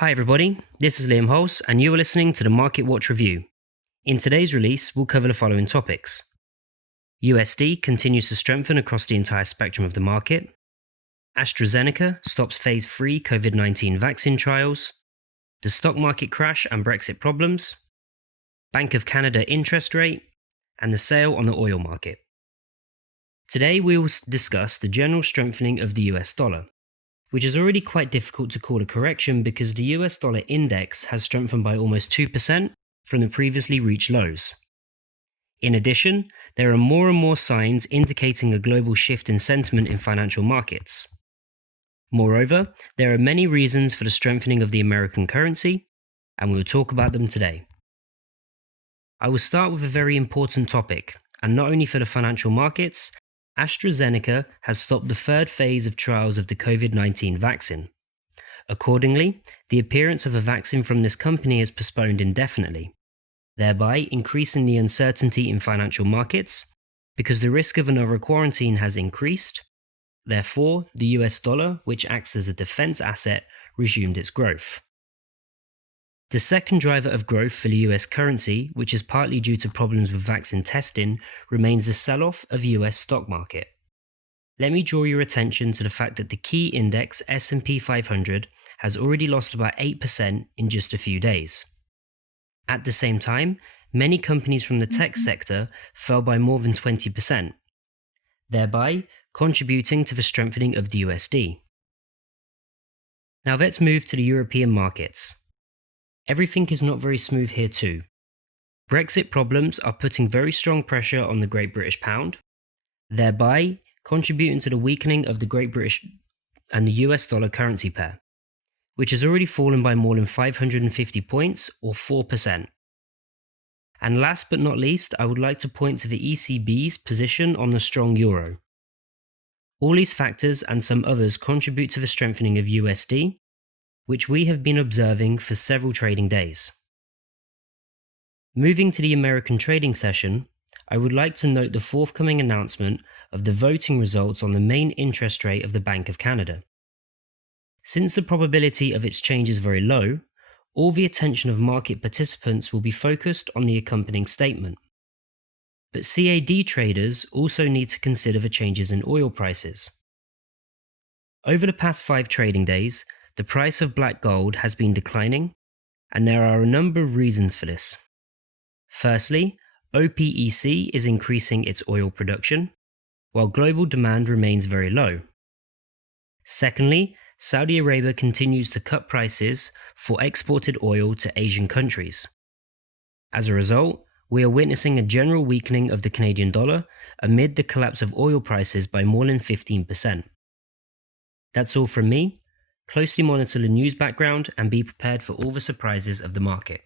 Hi everybody, this is Liam Hulse and you are listening to the Market Watch Review. In today's release, we'll cover the following topics. USD continues to strengthen across the entire spectrum of the market. AstraZeneca stops phase 3 COVID-19 vaccine trials. The stock market crash and Brexit problems. Bank of Canada interest rate. And the sale on the oil market. Today we will discuss the general strengthening of the US dollar, which is already quite difficult to call a correction because the US dollar index has strengthened by almost 2% from the previously reached lows. In addition, there are more and more signs indicating a global shift in sentiment in financial markets. Moreover, there are many reasons for the strengthening of the American currency, and we will talk about them today. I will start with a very important topic, and not only for the financial markets, AstraZeneca has stopped the third phase of trials of the COVID-19 vaccine. Accordingly, the appearance of a vaccine from this company is postponed indefinitely, thereby increasing the uncertainty in financial markets because the risk of another quarantine has increased. Therefore, the US dollar, which acts as a defense asset, resumed its growth. The second driver of growth for the US currency, which is partly due to problems with vaccine testing, remains the sell-off of US stock market. Let me draw your attention to the fact that the key index S&P 500 has already lost about 8% in just a few days. At the same time, many companies from the tech sector fell by more than 20%, thereby contributing to the strengthening of the USD. Now let's move to the European markets. Everything is not very smooth here too. Brexit problems are putting very strong pressure on the Great British pound, thereby contributing to the weakening of the Great British and the US dollar currency pair, which has already fallen by more than 550 points or 4%. And last but not least, I would like to point to the ECB's position on the strong euro. All these factors and some others contribute to the strengthening of USD, which we have been observing for several trading days. Moving to the American trading session, I would like to note the forthcoming announcement of the voting results on the main interest rate of the Bank of Canada. Since the probability of its change is very low, all the attention of market participants will be focused on the accompanying statement. But CAD traders also need to consider the changes in oil prices. Over the past 5 trading days, the price of black gold has been declining, and there are a number of reasons for this. Firstly, OPEC is increasing its oil production, while global demand remains very low. Secondly, Saudi Arabia continues to cut prices for exported oil to Asian countries. As a result, we are witnessing a general weakening of the Canadian dollar amid the collapse of oil prices by more than 15%. That's all from me. Closely monitor the news background and be prepared for all the surprises of the market.